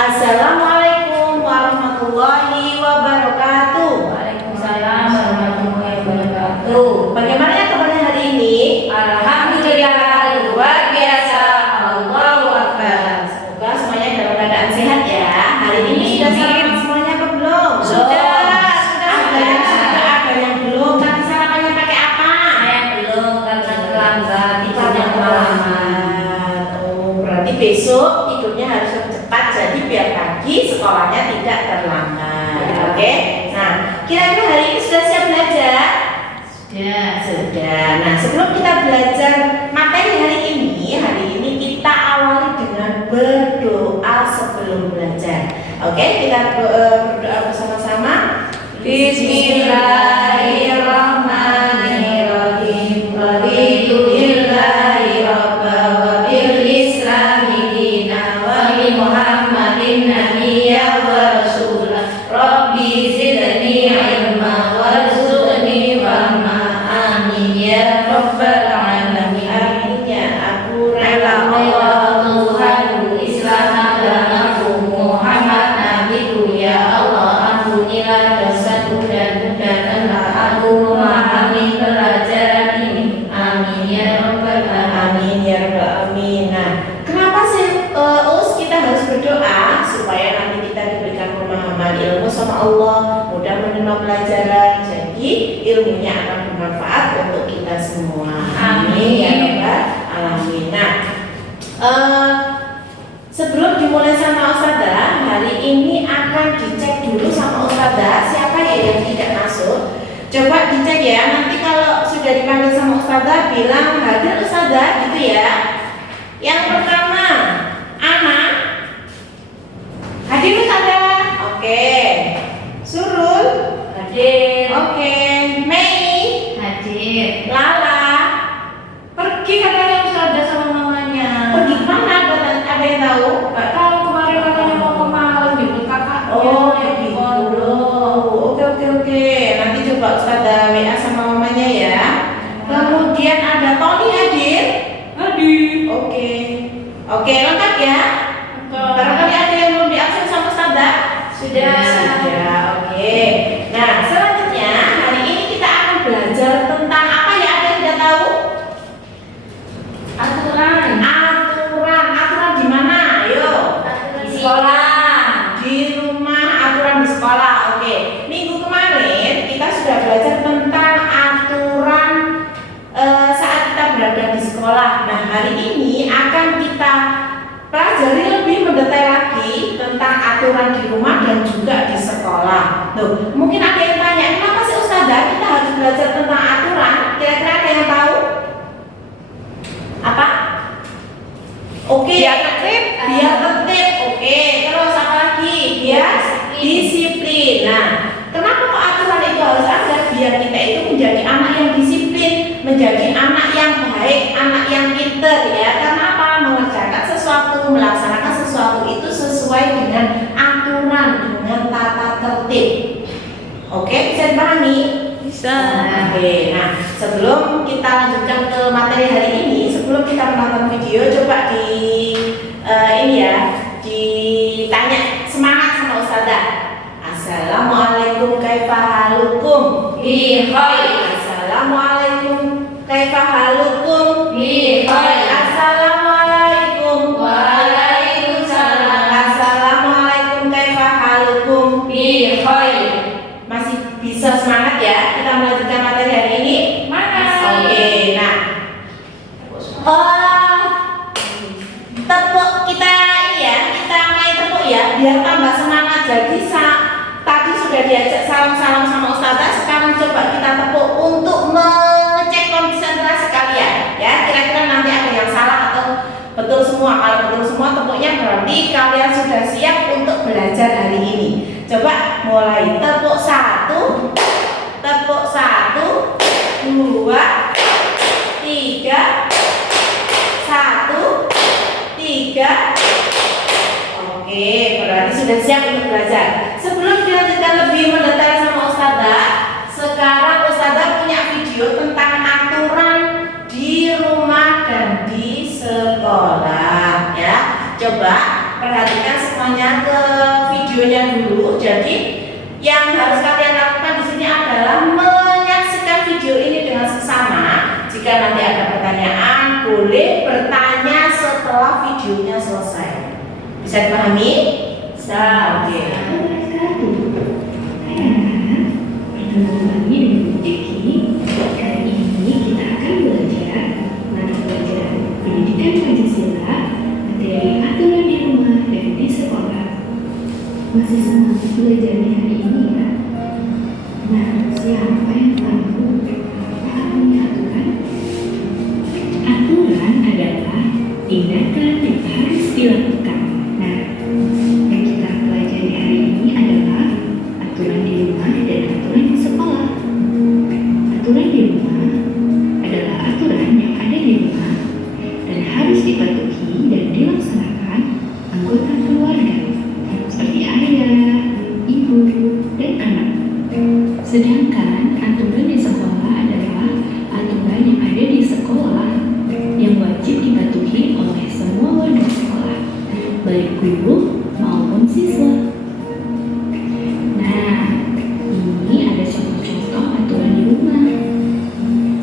Assalamualaikum warahmatullahi wabarakatuh. Waalaikumsalam warahmatullahi wabarakatuh. Bagaimana ya kabarnya hari ini? Alhamdulillah luar biasa. Allahu Akbar. Semoga semuanya dalam keadaan sehat ya. Hari ini sudah sarapan semuanya apa belum? Sudah. Ada yang belum. Tadi sarapannya pakai apa? Saya belum karena terlambat tidurnya kemalaman. Oh, berarti besok tidurnya harus lebih cepat. Jadi biar pagi sekolahnya tidak terlambat. Ya. Oke. Nah, kira-kira hari ini sudah siap belajar? Sudah. Nah, sebelum kita belajar materi hari ini kita awali dengan berdoa sebelum belajar. Oke, kita berdoa bersama-sama. Bismillahirrahmanirrahim. Raditu billahi rabban wa bil islami dinan wa bi Muhammadin nabiyyan wa rasulan. Rabbi zidni ilma warzuqni fahma. Amin ya rabbal alamin. Amin ya aku rela Allah Tuhan Islam agamaku Muhammad nabiku ya Allah ampunilah dosaku dan mudahkanlah aku memahami pelajaran ini. Amin ya rabbal alamin. Amin ya rabbal alamin. Nah, kenapa sih kita harus berdoa supaya nanti kita diberikan pemahaman ilmu sama Allah, mudah menerima pelajaran, jadi ilmunya akan bermanfaat untuk kita semua. Amin. Ya rabbal alamin. Nah, sebelum dimulai sama Ustazah, hari ini akan dicek dulu sama Ustazah siapa ya yang tidak masuk. Coba dicek ya, nanti kalau sudah dipanggil sama Ustazah bilang hadir Ustazah gitu ya. Yang pertama, Ana. Hadir Ustazah. Oke. Surul. Hadir. Oke. Mei. Hadir. Lala. Pergi katanya Ustazah sama mamanya. Pergi kemana? Ada yang tahu? Gak tahu, kemarin katanya mau ke Malang jemput kakaknya. Oh, yang di gitu. pondok. Oke. Nanti coba Ustazah WA sama mamanya ya. Kemudian ada Tony hadir. Hadir. Oke, lengkap ya. Barangkali ada yang belum diabsen sama Ustazah. Sudah. Oke. Nah, selanjutnya hari ini kita akan belajar tentang apa ya? Ada yang tidak tahu? Aturan. Aturan di mana? Ayo. Di sekolah. Di rumah, aturan di sekolah. Oke. Minggu kemarin kita sudah belajar tentang aturan saat kita berada di sekolah. Nah, hari ini akan kita pelajari lebih mendetail lagi tentang aturan di rumah dan juga di sekolah. Tuh, mungkin ada yang tanya, kenapa sih Ustazah kita harus belajar tentang aturan? Kira-kira ada yang tahu? Apa? Oke. Biar tertib. Biar tertib. Oke. Terus apa lagi? Biar disiplin. Nah, kenapa kok aturan itu harus ada? Biar kita itu menjadi anak yang disiplin, menjadi anak yang baik, anak yang pinter ya. Karena apa? Mengerjakan sesuatu, melaksanakan sesuatu itu sesuai dengan aturan, dengan tata tertib. Oke, bisa dipahami? Bisa. Oke, nah sebelum kita lanjutkan ke materi hari ini, sebelum kita menonton video, coba ini ya, ditanya semangat sama Ustazah. Assalamualaikum kaifa halukum? Bi khair. Assalamualaikum kaifa halukum? Bi khair. Assalamualaikum. Waalaikumsalam. Assalamualaikum kaifa halukum? Bi khair. Masih bisa semangat ya? Kita melanjutkan materi hari ini. Mana? Oke, nah tepuk kita ini ya, kita main tepuk ya, biar tambah semangat. Jadi tadi sudah diajak salam-salam sama Ustazah, sekarang coba kita tepuk untuk mengecek konsentrasi kalian ya. Kira-kira nanti ada yang salah atau betul semua. Kalau betul semua tepuknya berarti kalian sudah siap untuk belajar hari ini. Coba mulai tepuk 1, tepuk 1, 2, 3, 1, 3. Oke, berarti sudah siap untuk belajar. Sebelum dilanjutkan lebih mendetail sama Ustazah, sekarang Ustazah punya video tentang aturan di rumah dan di sekolah ya. Coba perhatikan semuanya ke videonya dulu. Jadi yang harus kalian lakukan di sini adalah menyaksikan video ini dengan seksama. Jika nanti ada pertanyaan, boleh bertanya setelah videonya selesai. Bisa dipahami? Bisa. Oke. Kali ini kita akan belajar mata pelajaran pendidikan Pancasila, materi aturan di rumah dan di sekolah. Masih semangat belajarnya hari ini ya? Nah, siapa yang tahu apa artinya aturan? Aturan adalah tindakan yang harus dilakukan. Nah, yang kita pelajari hari ini adalah aturan di rumah dan aturan di sekolah. Aturan di rumah adalah aturan yang ada di rumah dan harus dipatuhi dan dilaksanakan anggota keluarga seperti ayah, ibu, dan anak. Sedangkan aturan di sekolah adalah aturan yang ada di sekolah yang wajib dipatuhi oleh semua warga sekolah, baik guru maupun siswa. Nah, ini ada contoh-contoh aturan di rumah.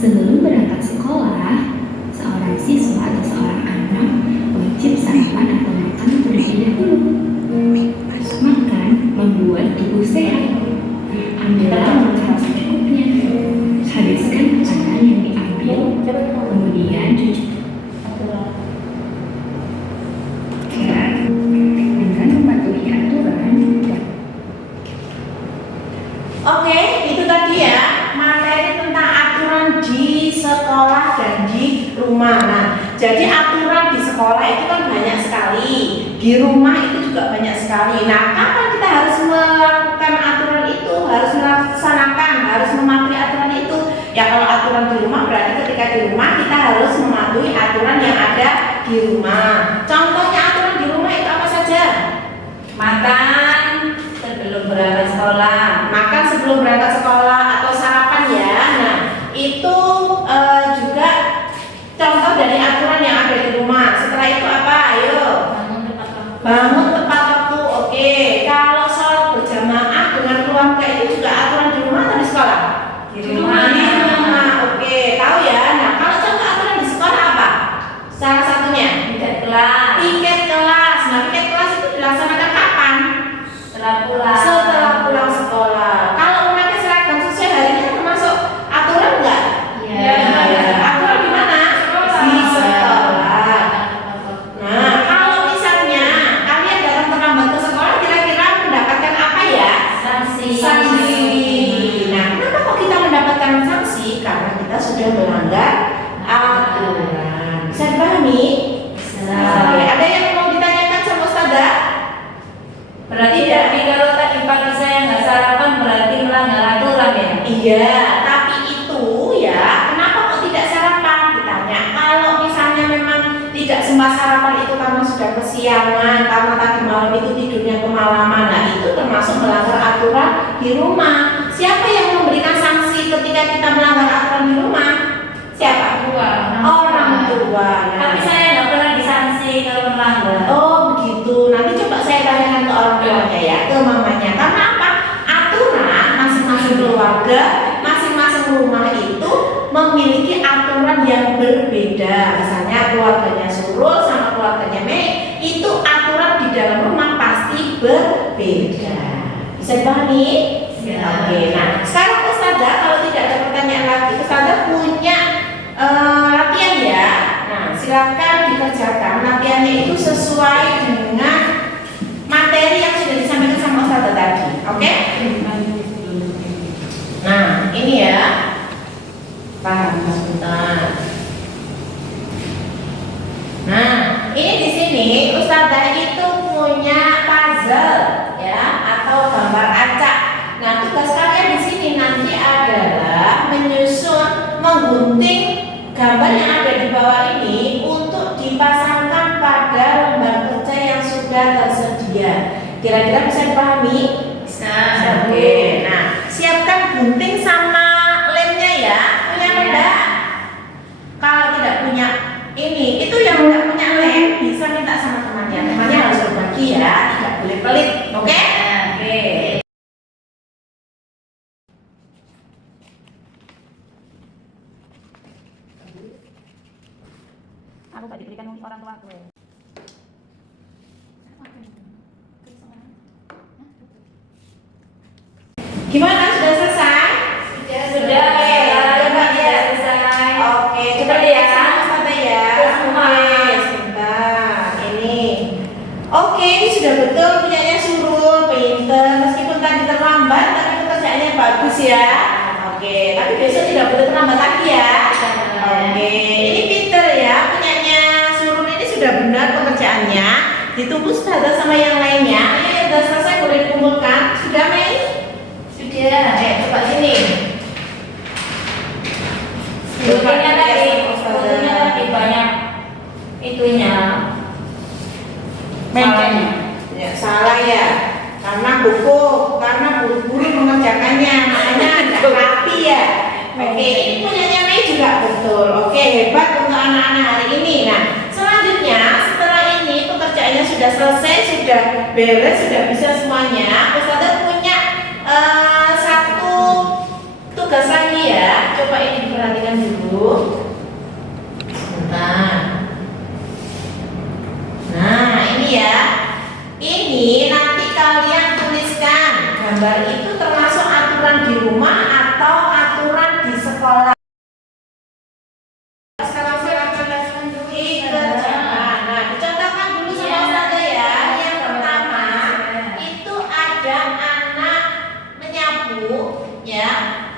Sebelum berangkat sekolah, seorang siswa atau seorang anak wajib sarapan atau makan terlebih dahulu. Makan membuat tubuh sehat. Ambillah makan secukupnya. Habiskan makanan yang diambil, kemudian cuci. Dengan mematuhi aturan. Oke, itu tadi ya materi tentang aturan di sekolah dan di rumah. Nah, jadi aturan di sekolah itu kan banyak sekali, di rumah itu juga banyak sekali. Nah, kapan kita harus melakukan aturan itu, harus melaksanakan, harus mematuhi aturan itu? Ya, kalau aturan di rumah berarti ketika di rumah kita harus mematuhi aturan yang ada di rumah. Contohnya aturan di rumah itu apa saja? Makan sebelum berangkat sekolah. Makan sebelum berangkat sekolah atau sarapan ya. Nah, itu juga contoh dari aturan yang ada di rumah. Setelah itu apa? Ayo. Bangun tepat waktu. Oke. Kalau sholat berjamaah dengan keluarga itu juga aturan di rumah atau di sekolah? Di rumah. Di rumah. Oke. Tahu ya. Nah, kalau contoh aturan di sekolah apa? Salah satunya Piket kelas. piket kelas. Nah, piket kelas itu dilaksanakan kapan? Setelah pulang. Setelah pulang sekolah. Kalau memakai seragam sesuai harinya termasuk aturan enggak? Iya. Aturan di mana? Di sekolah. Nah, kalau misalnya kalian datang terlambat ke sekolah, kira-kira mendapatkan apa ya? Sanksi. Sanksi. Nah, kenapa kok kita mendapatkan sanksi? Karena kita sudah melanggar aturan. Bisa dipahami? Bisa. Oke, ada yang mau ditanyakan sama Ustazah? Berarti jadi kalau tadi pagi saya nggak sarapan berarti melanggar aturan ya? Iya, tapi itu ya, kenapa kok tidak sarapan? Ditanya, kalau misalnya memang tidak sempat sarapan itu karena sudah kesiangan, karena tadi malam itu tidurnya kemalaman, nah itu termasuk melanggar aturan di rumah. Siapa yang memberikan sanksi ketika kita melanggar aturan di rumah? Siapa? Orang tua. Nah, Tapi saya nggak pernah disanksi kalau melanggar. oh begitu. Nanti coba saya tanyakan ke orang tuanya ya, ke mamanya. Karena apa? Aturan masing-masing keluarga, masing-masing rumah itu memiliki aturan yang berbeda. Misalnya keluarganya Surul sama keluarganya Mei, itu aturan di dalam rumah pasti berbeda. Bisa dipahami? Bisa. Oke. Nah, sekarang Ustazah kalau tidak ada pertanyaan lagi, Ustazah punya latihan ya. Nah, silakan dikerjakan latihannya itu sesuai dengan materi yang sudah disampaikan sama Ustazah tadi. Oke? Nah, ini ya. Paham sebentar. Nah, ini di sini Ustazah itu punya puzzle ya atau gambar acak. Nah, tugas kalian di sini nanti adalah menyusun, menggunting gambar yang ada di bawah ini untuk dipasangkan pada lembar kerja yang sudah tersedia. Kira-kira bisa dipahami? Bisa. Oke. Nah, siapkan gunting sama lemnya ya. Punya enggak? Kalau tidak punya ini, itu yang tidak punya lem bisa minta sama temannya. Temannya harus berbagi. mengerti ya, tidak boleh pelit, oke? Oke. Aku gak diberikan orang tua aku. Gimana, sudah selesai? Sudah. Coba ya. Selesai. Oke, coba Coba ya. ya. Santai ya. Semua. Oke, sebentar. Ini. Oke, ini sudah betul punyanya Surul, pinter. Meskipun tadi terlambat, tapi pekerjaannya bagus ya. Oke, tapi besok tidak boleh terlambat lagi ya. Oke, ini pinter ya. Punyanya Surul ini sudah benar pekerjaannya. Ditunggu Ustazah sama yang lainnya. Ini sudah selesai, boleh dikumpulkan. Sudah, Mei? Sudah. Coba sini. Fotonya tadi banyak itunya. Salahnya. Ya, salah ya. Karena buru-buru mengerjakannya, makanya tidak rapi ya. Oke, ini punyanya Mei juga betul. Oke, hebat untuk anak-anak hari ini. Nah, selanjutnya setelah ini pekerjaannya sudah selesai, sudah beres, sudah bisa semuanya. Ustazah punya satu tugas lagi ya. Coba ini diperhatikan dulu. Sebentar. Nah, ini ya. Ini nanti kalian tuliskan. Gambar itu termasuk aturan di rumah atau aturan di sekolah. Sekarang saya jelaskan dulu dikerjakan. Nah, dicontohkan dulu sama Ustazah ya. Yang pertama, itu ada anak menyapu ya.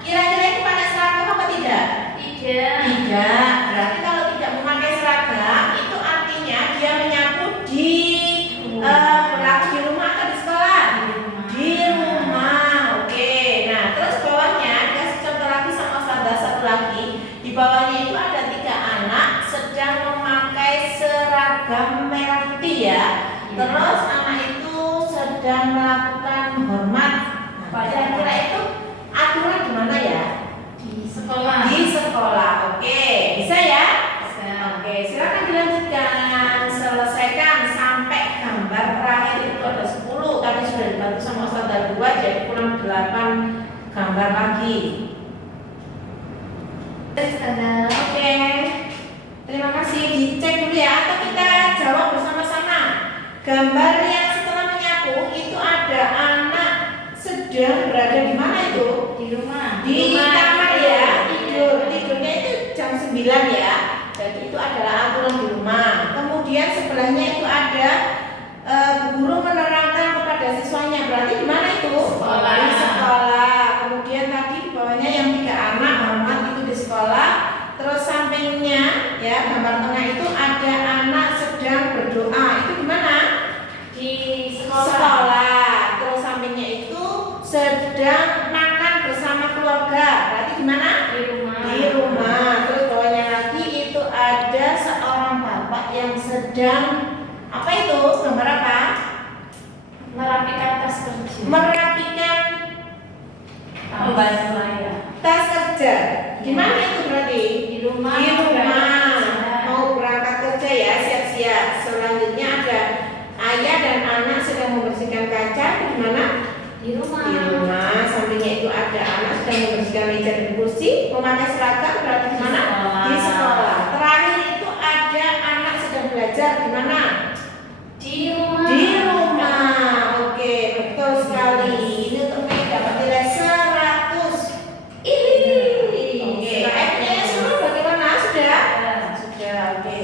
Kira-kira itu pakai seragam apa tidak? Tidak. Tidak. Berarti kalau tidak memakai seragam, itu artinya dia menyapu di berlaku di rumah atau di sekolah? Di rumah. Oke. Nah, terus bawahnya dikasih contoh lagi sama Ustazah satu lagi. Di bawahnya itu ada 3 anak sedang memakai seragam merah putih ya. Terus anak itu sedang melakukan hormat. Nah, kira-kira itu aturan di mana ya? Di sekolah. Di sekolah. Oke, bisa ya? Bisa. Oke, silakan dilanjutkan. Selesaikan sampai gambar terakhir itu ada 10. Tadi sudah dibantu sama Ustazah 2, jadi kurang 8 gambar lagi. Oke, terima kasih. Dicek dulu ya, atau kita jawab bersama-sama. Gambar yang setelah menyapu itu ada anak sedang berada di mana itu? Di rumah. Di kamar ya, tidurnya itu jam 9 ya. Jadi itu adalah aturan di rumah. Kemudian sebelahnya itu ada guru menerangkan kepada siswanya. Berarti di mana itu? Sekolah. Di sekolah. Kemudian tadi di bawahnya yang 3 anak hormat itu di sekolah. Terus sampingnya ya, gambar tengah itu ada anak sedang berdoa. Itu di mana? Di Sekolah. Terus sampingnya itu sedang makan bersama keluarga. Berarti di mana? Di rumah. Di rumah. Terus bawahnya lagi itu ada seorang bapak yang sedang apa itu? Gambar apa? Merapikan tas kerja. Merapikan Membantu ayah. tas kerja. Di mana itu berarti? Di rumah. Di rumah. Berangkat. Mau berangkat kerja ya, siap-siap. Selanjutnya ada ayah dan anak sedang membersihkan kaca. Di mana? Di rumah. Di rumah. Sampingnya itu ada anak sedang membersihkan meja dan kursi. Memakai seragam berarti di mana? Di sekolah. Terakhir itu ada anak sedang belajar di mana? Di rumah. Di rumah. Oke, betul sekali. Ini untuk Mei dapat nilai 100. Oke, akhirnya semua bagaimana? Sudah? Sudah. Oke.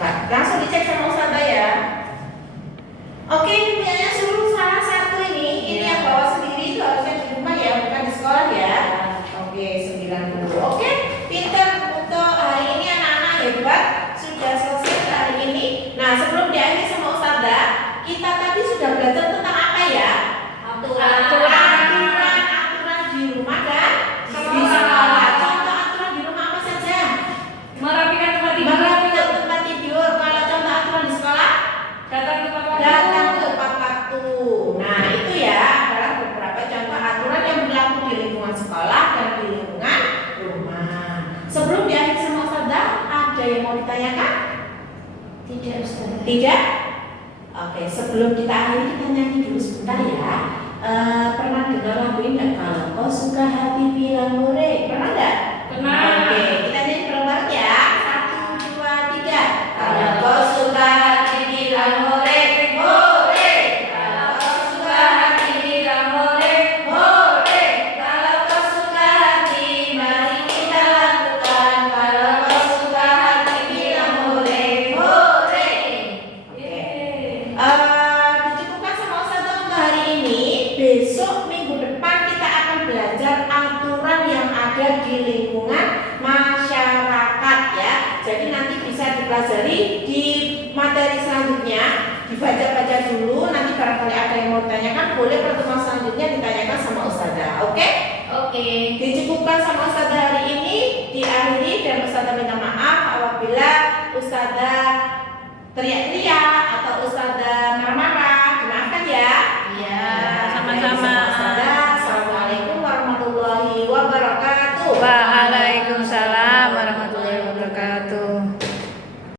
Nah, langsung dicek sama Ustazah ya. Oke, ini punyanya Surul salah satu ini. Ini yang bawa sendiri itu harusnya di rumah ya, bukan di sekolah ya. Oke, 90. Oke, pintar untuk hari ini anak-anak hebat. Sudah selesai hari ini. Nah, sebelum diakhiri sama Ustazah, kita tadi sudah belajar tentang apa ya? Aturan di rumah dan di sekolah. Contoh aturan di rumah apa saja? Merapikan tempat tidur. Merapikan tempat tidur. Kalau contoh aturan di sekolah, Datang tepat waktu. datang tepat waktu. Nah, itu ya adalah beberapa contoh aturan yang berlaku di lingkungan sekolah dan di lingkungan rumah. Sebelum diakhiri sama Ustazah, ada yang mau ditanyakan? Tidak Ustazah. Tidak? Oke, sebelum kita akhiri kita nyanyi dulu sebentar ya. Pernah dengar lagu ini nggak? Kalau kau suka hati bilang hore. Pernah nggak? Pernah. Oke, kita nyanyi bareng ya. 1, 2, 3. Kalau kau suka hati bilang hore, hore. Kalau kau suka hati bilang hore, hore. Kalau kau suka hati, mari kita lakukan. Kalau kau suka hati bilang hore, hore. Dicukupkan sama Ustazah untuk hari ini. Besok minggu depan kita akan belajar aturan yang ada di lingkungan masyarakat ya. Jadi nanti bisa dipelajari di materi selanjutnya. Dibaca-baca dulu. Nanti barangkali ada yang mau ditanyakan, boleh pertemuan selanjutnya ditanyakan sama Ustazah. Oke? Oke. Dicukupkan sama Ustazah hari ini. Diakhiri dan Ustazah minta maaf apabila Ustazah teriak-teriak